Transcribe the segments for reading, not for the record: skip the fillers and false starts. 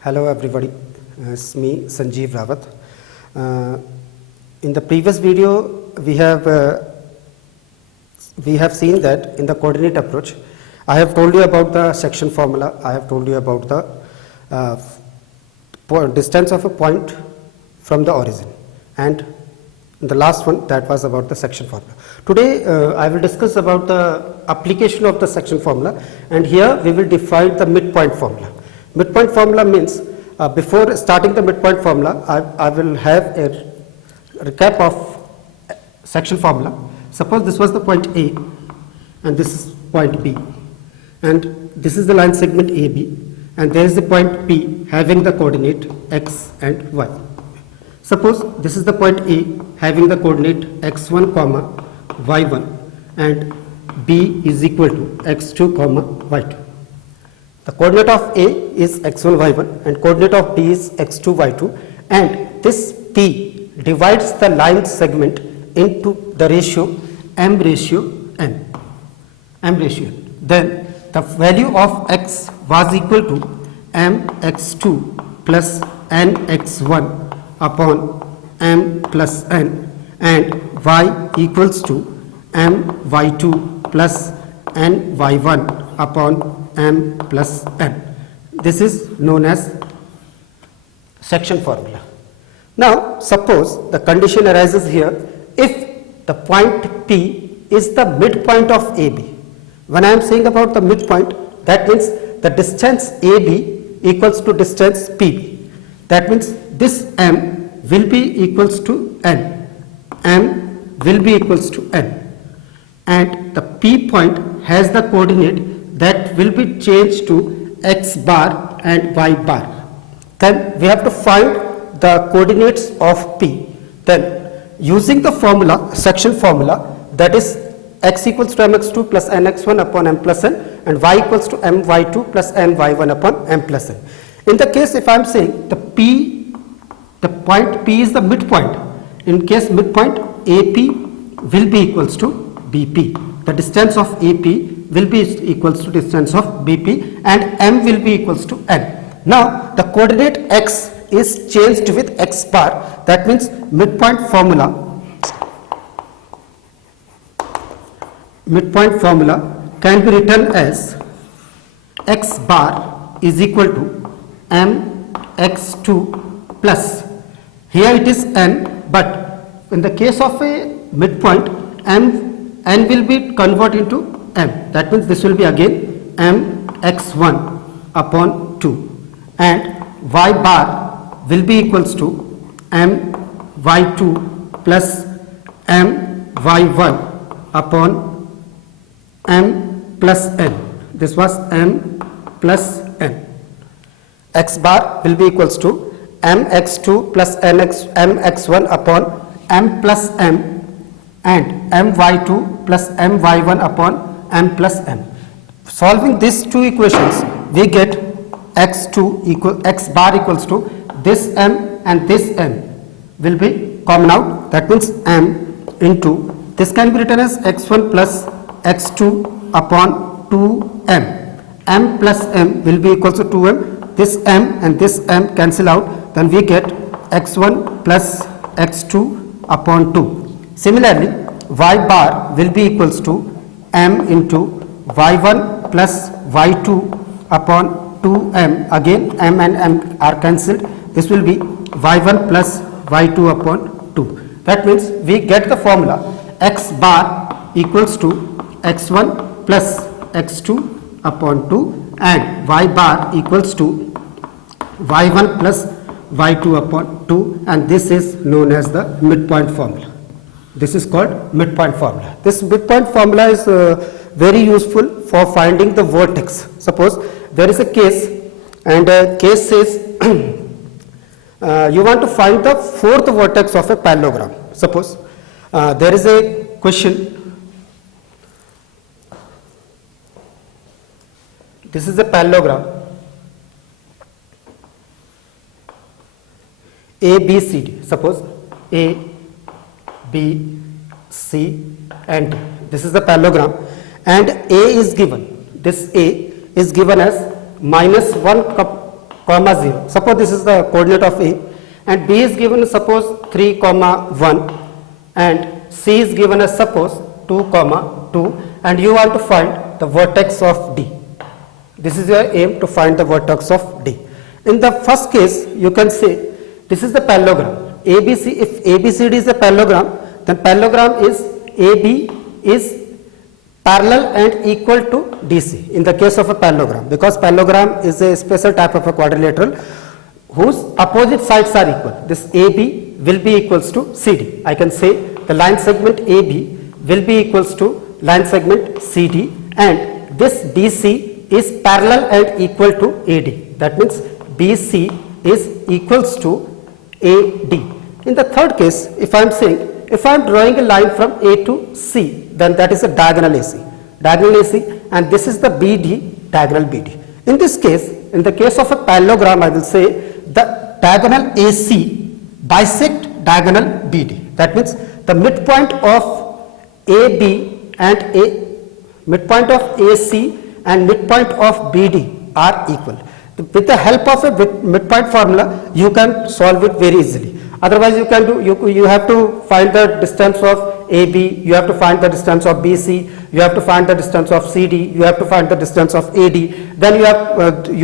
Hello everybody, it's me Sanjeev Rawat. In the previous video we have seen that in the coordinate approach I have told you about the section formula, I have told you about the distance of a point from the origin, and the last one that was about the section formula. Today I will discuss about the application of the section formula, and here we will define the midpoint formula. Midpoint formula means before starting the midpoint formula, I will have a recap of section formula. Suppose this was the point A and this is point B, and this is the line segment AB, and there is the point P having the coordinate x and y. Suppose this is the point A having the coordinate x1 comma y1 and B is equal to x2 comma y2. The coordinate of A is x1 y1 and coordinate of B is x2 y2, and this P divides the line segment into the ratio m ratio n. Then the value of x was equal to m x2 plus n x1 upon m plus n, and y equals to m y2 plus n y1 upon m plus n. This is known as section formula. Now suppose the condition arises here, if the point P is the midpoint of AB. When I am saying about the midpoint, that means the distance AB equals to distance PB. That means this m will be equals to n. M will be equals to n. And the P point has the coordinate that will be changed to x bar and y bar. Then we have to find the coordinates of P. Then using the formula, section formula, that is x equals to mx2 plus nx1 upon m plus n, and y equals to my2 plus my1 upon m plus n. In the case if I am saying the point P is the midpoint, in case midpoint AP will be equals to BP. The distance of AP will be equals to distance of BP, and m will be equals to n. Now the coordinate x is changed with x bar. That means midpoint formula can be written as x bar is equal to m x2 plus, here it is n, but in the case of a midpoint n will be converted into m. That means this will be again m x1 upon 2, and y bar will be equals to m y2 plus m y1 upon m plus n. This was m plus n. X bar will be equals to m x2 plus m x1 upon m plus m, and m y2 plus m y1 upon m plus n. Solving these two equations, we get x bar equals to this m and this m will be common out. That means m into, this can be written as x1 plus x2 upon 2m. m plus m will be equals to 2m. This m and this m cancel out, then we get x1 plus x2 upon 2. Similarly, y bar will be equals to m into y1 plus y2 upon 2m. Again m and m are cancelled. This will be y1 plus y2 upon 2. That means we get the formula x bar equals to x1 plus x2 upon 2, and y bar equals to y1 plus y2 upon 2, and this is known as the midpoint formula. This is called midpoint formula. This midpoint formula is very useful for finding the vertex. Suppose there is a case, and case says you want to find the fourth vertex of a parallelogram. Suppose there is a question. This is a parallelogram A, B, C, D. Suppose A, B, C and D. This is the parallelogram, and A is given. This A is given as -1 comma 0. Suppose this is the coordinate of A, and B is given suppose 3 comma 1, and C is given as suppose 2 comma 2, and you want to find the vertex of D. This is your aim, to find the vertex of D. In the first case, you can say this is the parallelogram. ABC, if ABCD is a parallelogram, then parallelogram is AB is parallel and equal to DC in the case of a parallelogram, because parallelogram is a special type of a quadrilateral whose opposite sides are equal. This AB will be equals to CD. I can say the line segment AB will be equals to line segment CD, and this DC is parallel and equal to AD. That means BC is equals to AD. In the third case, if I am saying, if I am drawing a line from A to C, then that is a diagonal AC. Diagonal AC, and this is the BD, diagonal BD. In this case, in the case of a parallelogram, I will say the diagonal AC bisect diagonal BD. That means the midpoint of AB and midpoint of AC and midpoint of BD are equal. With the help of a midpoint formula, you can solve it very easily. Otherwise, you can do, you have to find the distance of AB, you have to find the distance of BC, you have to find the distance of CD, you have to find the distance of AD. Then you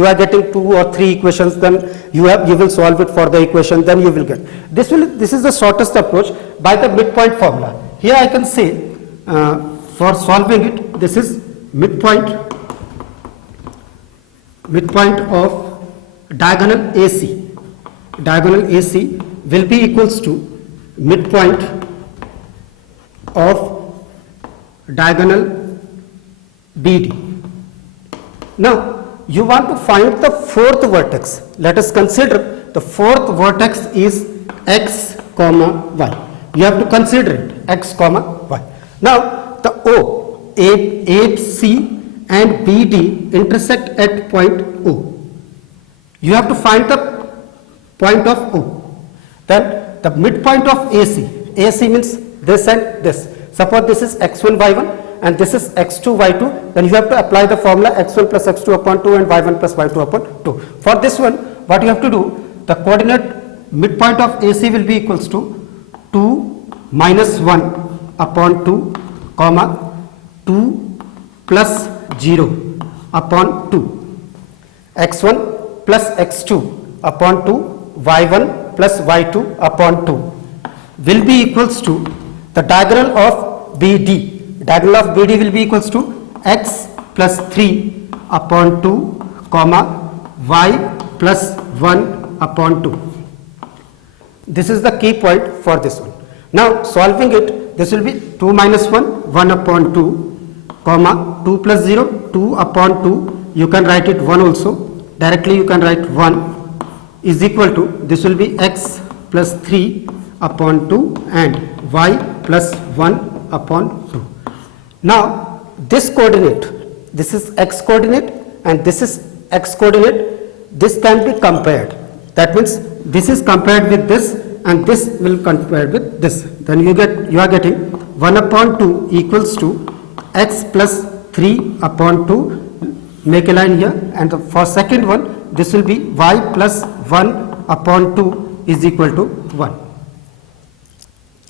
are getting 2 or 3 equations. Then you will solve it for the equation. Then you will get this is the shortest approach by the midpoint formula. Here I can say for solving it, this is midpoint of diagonal AC. Diagonal AC will be equals to midpoint of diagonal BD. Now you want to find the fourth vertex. Let us consider the fourth vertex is x comma y. You have to consider it x comma y. Now the AC and BD intersect at point O. You have to find the point of O. Then the midpoint of AC. AC means this and this. Suppose this is x1 y1 and this is x2 y2. Then you have to apply the formula x1 plus x2 upon 2 and y1 plus y2 upon 2. For this one, what you have to do, the coordinate midpoint of AC will be equals to 2 minus 1 upon 2 comma 2 plus 0 upon 2, x1 plus x2 upon 2, y1 plus y2 upon 2 will be equals to the diagonal of BD. Diagonal of BD will be equals to x plus 3 upon 2 comma y plus 1 upon 2. This is the key point for this one. Now solving it, this will be 2 minus 1, 1 upon 2 comma 2 plus 0, 2 upon 2, you can write it 1 also, directly you can write 1 is equal to, this will be x plus 3 upon 2 and y plus 1 upon 2. Now this coordinate, this is x coordinate and this is x coordinate, this can be compared. That means this is compared with this and this will compare with this. Then you are getting 1 upon 2 equals to x plus 3 upon 2, make a line here, and for second one this will be y plus 1 upon 2 is equal to 1.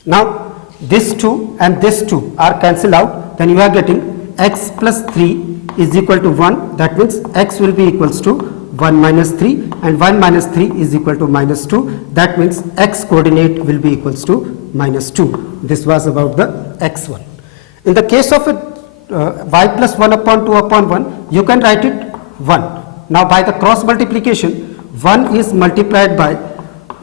Now this 2 and this 2 are cancelled out, then you are getting x plus 3 is equal to 1. That means x will be equals to 1 minus 3 and 1 minus 3 is equal to minus 2. That means x coordinate will be equals to minus 2. This was about the x1. In the case of y plus 1 upon 2 upon 1, you can write it 1. Now by the cross multiplication, 1 is multiplied by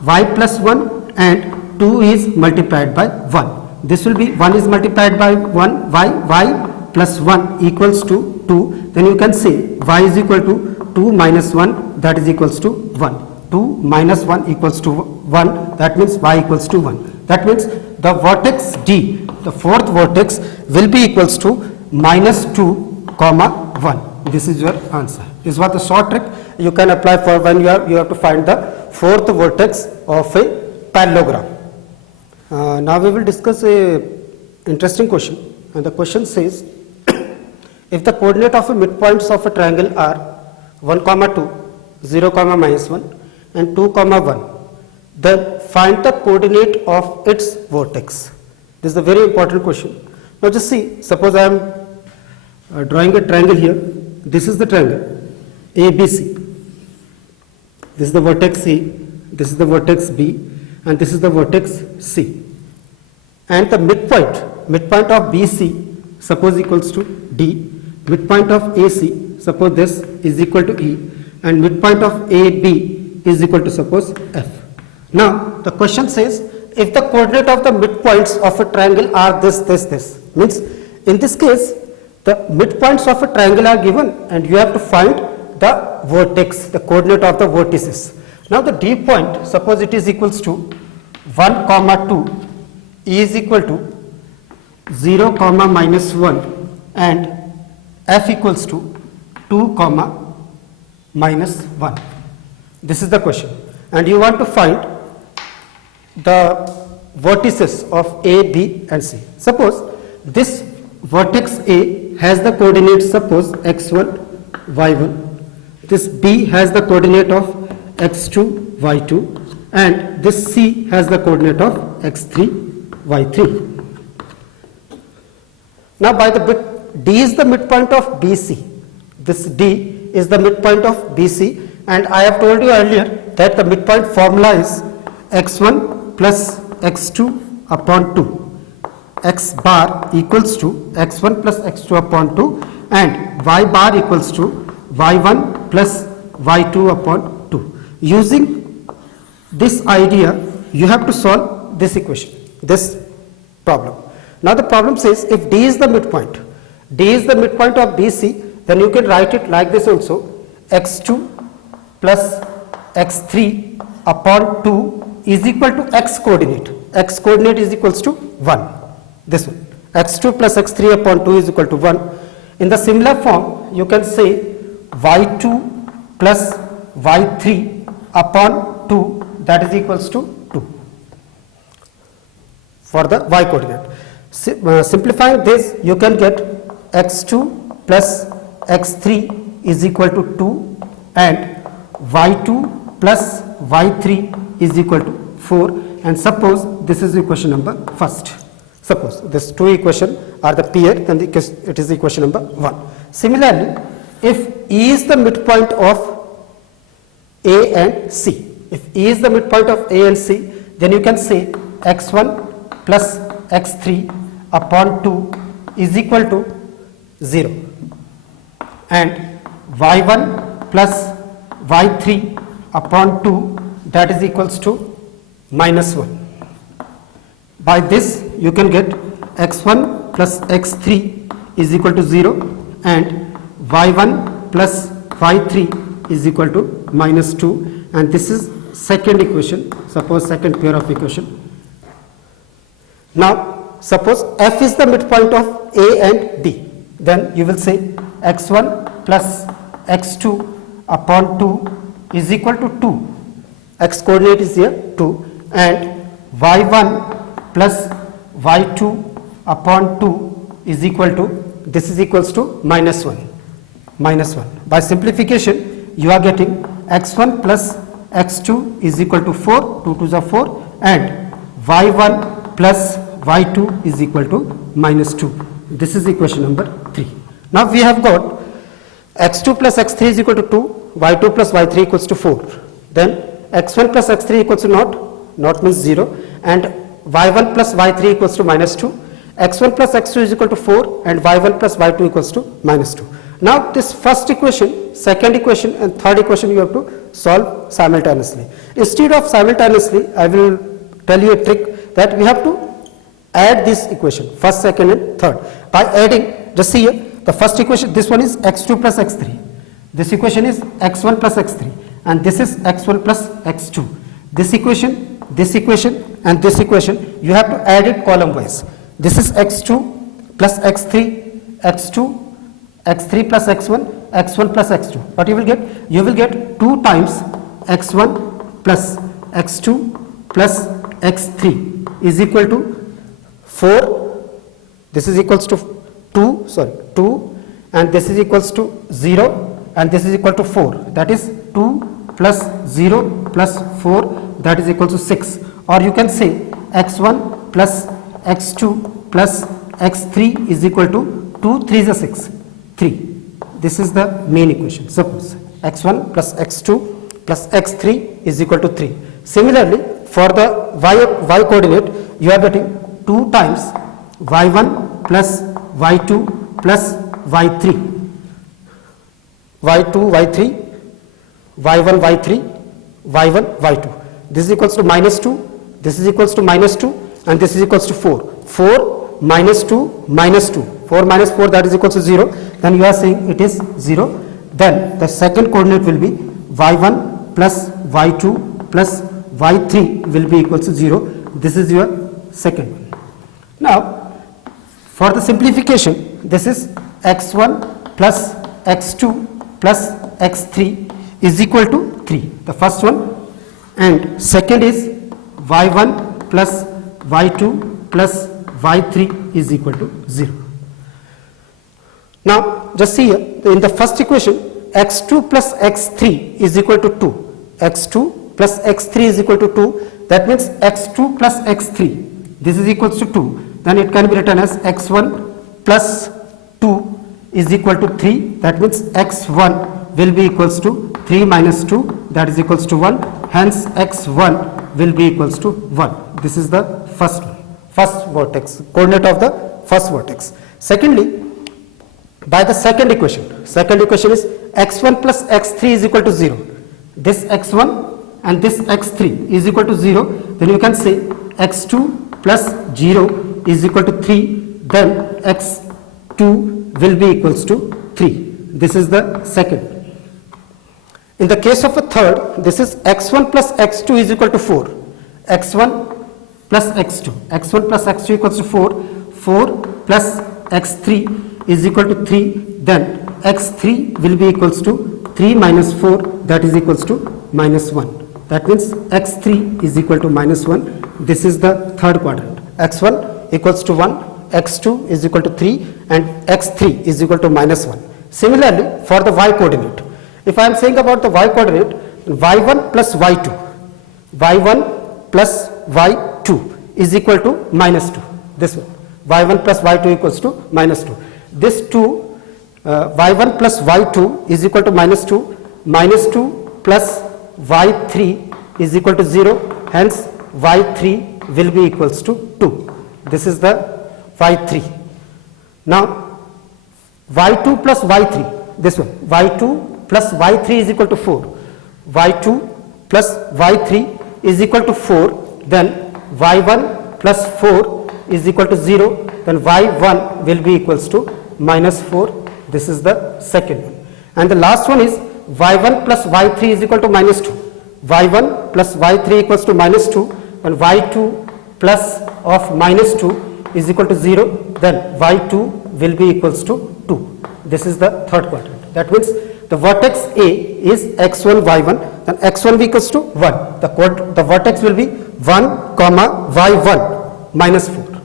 y plus 1 and 2 is multiplied by 1. This will be 1 is multiplied by 1, y plus 1 equals to 2. Then you can say y is equal to 2 minus 1, that is equals to 1. 2 minus 1 equals to 1, that means y equals to 1. That means the vertex D, the fourth vertex, will be equals to minus 2 comma 1. This is your answer. This was the short trick you can apply for when you have to find the fourth vertex of a parallelogram. Now we will discuss a interesting question, and the question says if the coordinate of a midpoints of a triangle are 1 comma 2 0 comma minus 1 and 2 comma 1. Then find the coordinate of its vertex. This is a very important question. Now just see, suppose I am drawing a triangle here. This is the triangle ABC. This is the vertex A, this is the vertex B, and this is the vertex C. And the midpoint of BC, suppose equals to D, midpoint of AC, suppose this is equal to E, and midpoint of AB is equal to suppose F. Now the question says, if the coordinate of the midpoints of a triangle are this, means in this case the midpoints of a triangle are given and you have to find the vertex, the coordinate of the vertices. Now the D point, suppose it is equals to 1 comma 2, E is equal to 0 comma minus 1 and F equals to 2 comma minus 1. This is the question, and you want to find the vertices of A, B and C. Suppose this vertex A has the coordinates, suppose x1, y1. This B has the coordinate of x2, y2, and this C has the coordinate of x3, y3. Now by the bit, D is the midpoint of BC. This D is the midpoint of BC, and I have told you earlier that the midpoint formula is x1 plus x2 upon 2. X bar equals to x1 plus x2 upon 2 and y bar equals to y1 plus y2 upon 2. Using this idea, you have to solve this equation, this problem. Now the problem says, if D is the midpoint of BC, then you can write it like this also, x2 plus x3 upon 2 is equal to x coordinate. X coordinate is equals to 1. This one, x2 plus x3 upon 2 is equal to 1. In the similar form, you can say y2 plus y3 upon 2, that is equals to 2 for the y coordinate. Simplifying this, you can get x2 plus x3 is equal to 2 and y2 plus y3 is equal to 4, and suppose this is equation number first. Suppose these two equations are the pair, then it is equation number 1. Similarly, if E is the midpoint of A and C, if E is the midpoint of A and C, then you can say x1 plus x3 upon 2 is equal to 0 and y1 plus y3 upon 2, that is equals to minus 1. By this you can get x1 plus x3 is equal to 0 and y1 plus y3 is equal to minus 2, and this is second equation, suppose second pair of equation. Now suppose F is the midpoint of A and B, then you will say x1 plus x2 upon 2 is equal to 2, x coordinate is here 2, and y1 plus y2 upon 2 is equal to, this is equals to minus 1. By simplification, you are getting x1 plus x2 is equal to 4, 2 2s are 4, and y1 plus y2 is equal to minus 2. This is equation number 3. Now we have got x2 plus x3 is equal to 2, y2 plus y3 equals to 4. Then x1 plus x3 equals to not means 0, and y1 plus y3 equals to minus 2, x1 plus x2 is equal to 4, and y1 plus y2 equals to minus 2. Now this first equation, second equation and third equation you have to solve simultaneously. Instead of simultaneously, I will tell you a trick that we have to add this equation, first, second and third. By adding, just see here, the first equation, this one is x2 plus x3. This equation is x1 plus x3, and this is x1 plus x2. This equation and this equation, you have to add it column wise. This is x2 plus x3, x2, x3 plus x1, x1 plus x2. What you will get? You will get 2 times x1 plus x2 plus x3 is equal to 4. This is equals to 2, and this is equals to 0, and this is equal to 4. That is 2 plus 0 plus 4, that is equal to 6. Or you can say x1 plus x2 plus x3 is equal to 2 3 is a 6, 3. This is the main equation. Suppose x1 plus x2 plus x3 is equal to 3. Similarly, for the y coordinate, you are getting 2 times y1 plus y2 plus y3. y2, y3, y1, y3, y1, y2. This is equals to minus 2, this is equals to minus 2, and this is equals to 4. 4 minus 2 minus 2. 4 minus 4, that is equals to 0. Then you are saying it is 0. Then the second coordinate will be y1 plus y2 plus y3 will be equals to 0. This is your second one. Now, for the simplification, this is x1 plus x2 plus x3 is equal to 3. The first one. And second is y1 plus y2 plus y3 is equal to 0. Now, just see here, in the first equation, x2 plus x3 is equal to 2. x2 plus x3 is equal to 2. That means x2 plus x3, this is equals to 2. Then it can be written as x1 plus 2 is equal to 3. That means x1 will be equals to 3 minus 2, that is equals to 1. Hence, x1 will be equals to 1. This is the first one, first vertex, coordinate of the first vertex. Secondly, by the second equation is x1 plus x3 is equal to 0. This x1 and this x3 is equal to 0. Then you can say x2 plus 0 is equal to 3. Then x2 will be equals to 3. This is the second. In the case of a third, this is x1 plus x2 is equal to 4. x1 plus x2. x1 plus x2 equals to 4. 4 plus x3 is equal to 3. Then x3 will be equals to 3 minus 4, that is equals to minus 1. That means x3 is equal to minus 1. This is the third quadrant. x1 equals to 1, x2 is equal to 3, and x3 is equal to minus 1. Similarly, for the y coordinate, if I am saying about the y coordinate, y1 plus y2, y1 plus y2 is equal to minus 2. This one, y1 plus y2 equals to minus 2. This 2, y1 plus y2 is equal to minus 2, minus 2 plus y3 is equal to 0. Hence, y3 will be equals to 2. This is the y3. Now, y2 plus y3, this one, y2 plus y3 is equal to 4. y2 plus y3 is equal to 4. Then y1 plus 4 is equal to 0. Then y1 will be equals to minus 4. This is the second one. And the last one is y1 plus y3 is equal to minus 2. y1 plus y3 equals to minus 2. And y2 plus of minus 2 is equal to 0. Then y2 will be equals to 2. This is the third quadrant. That means the vertex A is x1, y1. Then x1 be equals to 1. The vertex will be 1, comma y1 minus 4.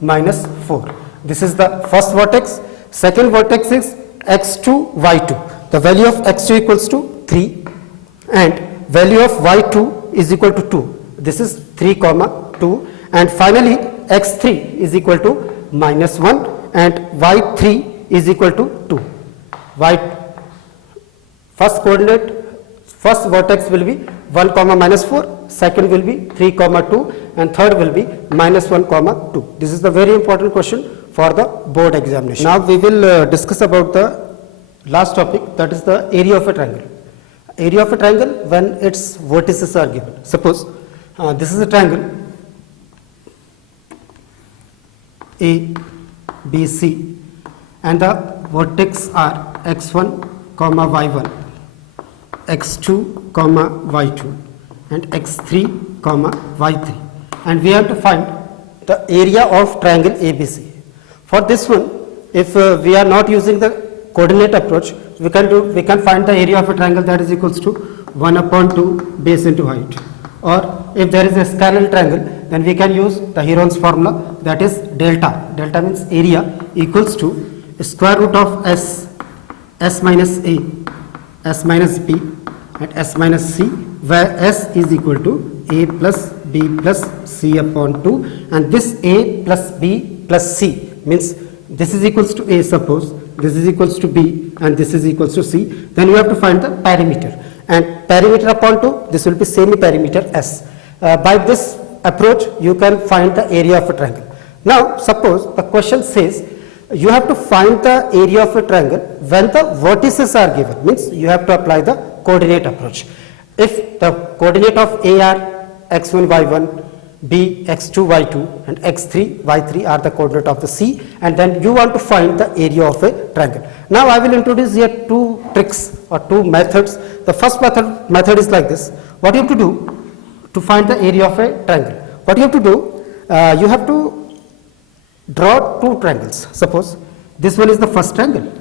Minus 4. This is the first vertex. Second vertex is x2, y2. The value of x2 equals to 3 and value of y2 is equal to 2. This is 3 comma 2, and finally x3 is equal to minus 1 and y3 is equal to 2. First coordinate, first vertex will be 1 comma minus 4, second will be 3 comma 2, and third will be minus 1 comma 2. This is the very important question for the board examination. Now we will discuss about the last topic, that is the area of a triangle. Area of a triangle when its vertices are given. Suppose this is a triangle A, B, C, and the vertex are x1, comma y1, x2, comma y2, and x3, comma y3, and we have to find the area of triangle ABC. For this one, if we are not using the coordinate approach, we can find the area of a triangle, that is equals to 1 upon 2 base into height. Or if there is a scalar triangle, then we can use the Heron's formula, that is delta. Delta means area equals to square root of s minus a, s minus b, and s minus c, where s is equal to a plus b plus c upon 2, and this a plus b plus c means this is equals to a, suppose this is equals to b and this is equals to c, then you have to find the perimeter, and perimeter upon 2, this will be semi perimeter s. By this approach you can find the area of a triangle. Now suppose the question says you have to find the area of a triangle when the vertices are given, means you have to apply the coordinate approach. If the coordinate of A are x1 y1, b x2 y2 and x3 y3 are the coordinate of the C, and then you want to find the area of a triangle. Now I will introduce here two tricks or two methods. The first method is like this. What you have to do to find the area of a triangle? What you have to do, you have to draw two triangles. Suppose this one is the first triangle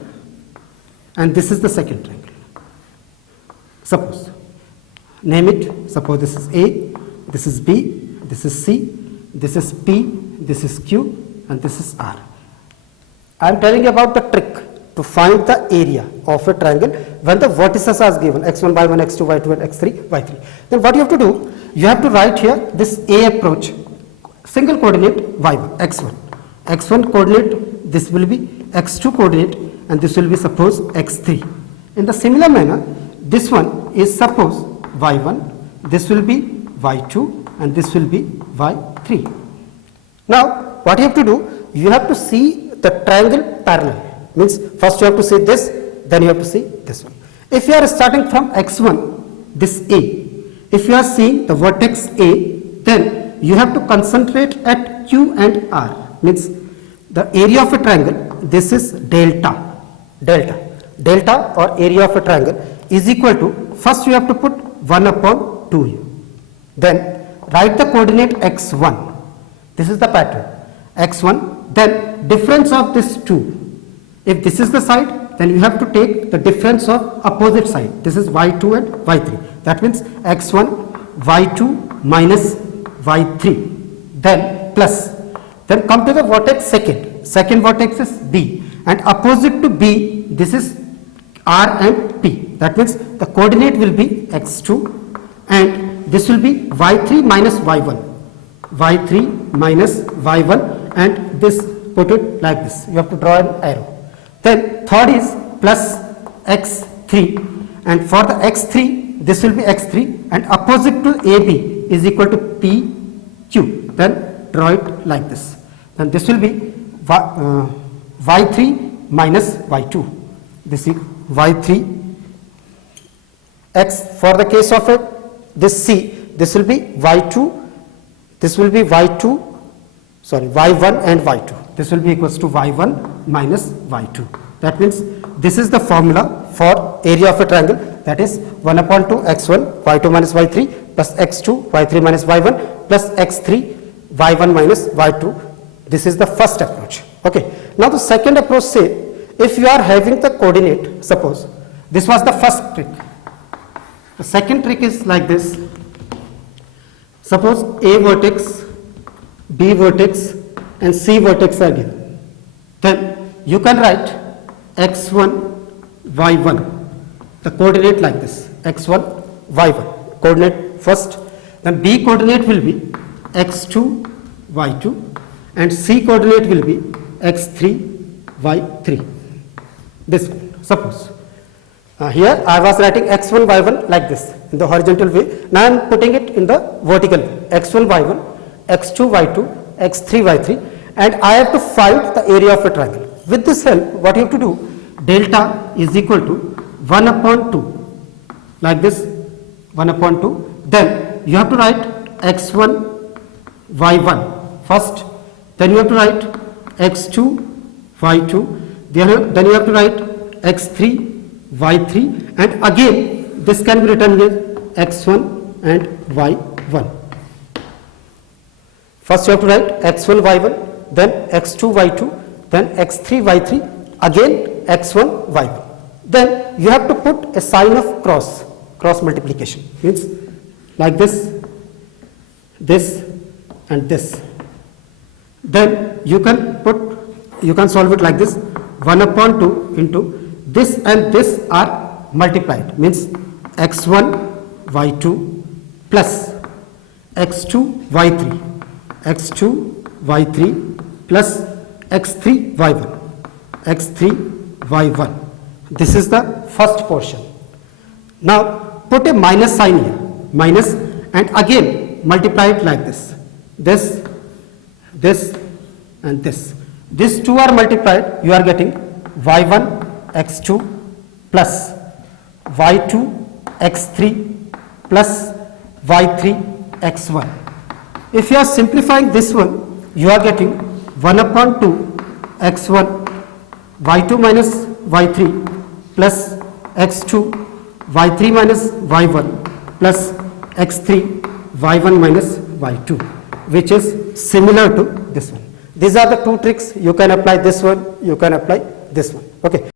and this is the second triangle. Suppose, name it, suppose this is A, this is B, this is C, this is P, this is Q and this is R. I am telling you about the trick to find the area of a triangle when the vertices are given x1, y1, x2, y2 and x3, y3. Then what you have to do, you have to write here this A approach, single coordinate y1, x1. x1 coordinate, this will be x2 coordinate and this will be suppose x3. In the similar manner, this one is suppose y1, this will be y2 and this will be y3. Now what you have to do, you have to see the triangle parallel, means first you have to see this, then you have to see this one. If you are starting from x1, this A, if you are seeing the vertex A, then you have to concentrate at Q and R, means the area of a triangle, this is delta or area of a triangle is equal to, first you have to put 1 upon 2, then write the coordinate x1, this is the pattern, x1, then difference of this 2, if this is the side, then you have to take the difference of opposite side, this is y2 and y3, that means x1 y2 minus y3, then plus, then come to the vertex second vertex is B, and opposite to B, this is R and P, that means the coordinate will be x2 and this will be y3 minus y1 and this, put it like this, you have to draw an arrow. Then third is plus x3, and for the x3 this will be x3 and opposite to AB is equal to PQ, then draw it like this, then this will be y3 minus y2, this is y3 x. For the case of it, this C, this will be y2, this will be y1 and y2, this will be equals to y1 minus y2. That means this is the formula for area of a triangle, that is 1 upon 2 x1 y2 minus y3 plus x2 y3 minus y1 plus x3 y1 minus y2. This is the first approach. Okay. Now the second approach, say if you are having the coordinate, suppose this was the first trick. The second trick is like this. Suppose A vertex, B vertex and C vertex are given. Then you can write x1, y1, the coordinate like this, x1, y1, coordinate first, then B coordinate will be x2, y2 and C coordinate will be x3, y3. This one, suppose. Here I was writing x1, y1 like this in the horizontal way. Now I am putting it in the vertical way. x1, y1, x2, y2, x3, y3, and I have to find the area of a triangle. With this help, what you have to do, delta is equal to 1 upon 2, like this, 1 upon 2. Then you have to write x1, y1 first, then you have to write x2, y2, then you have to write x3, y3, and again this can be written with x1 and y1. First you have to write x1, y1, then x2, y2, then x3, y3, again x1, y1. Then you have to put a sign of cross multiplication, means like this and this. Then you can solve it like this, 1 upon 2 into this and this are multiplied, means x1 y2 plus x2 y3, x2 y3 plus x3 y1, x3 y1. This is the first portion. Now put a minus sign here, minus, and again multiply it like this. This and this. These two are multiplied, you are getting y1 x2 plus y2 x3 plus y3 x1. If you are simplifying this one, you are getting 1 upon 2 x1 y2 minus y3 plus x2 y3 minus y1 plus x3 y1 minus y2, which is similar to this one. These are the two tricks. You can apply this one, you can apply this one. Okay.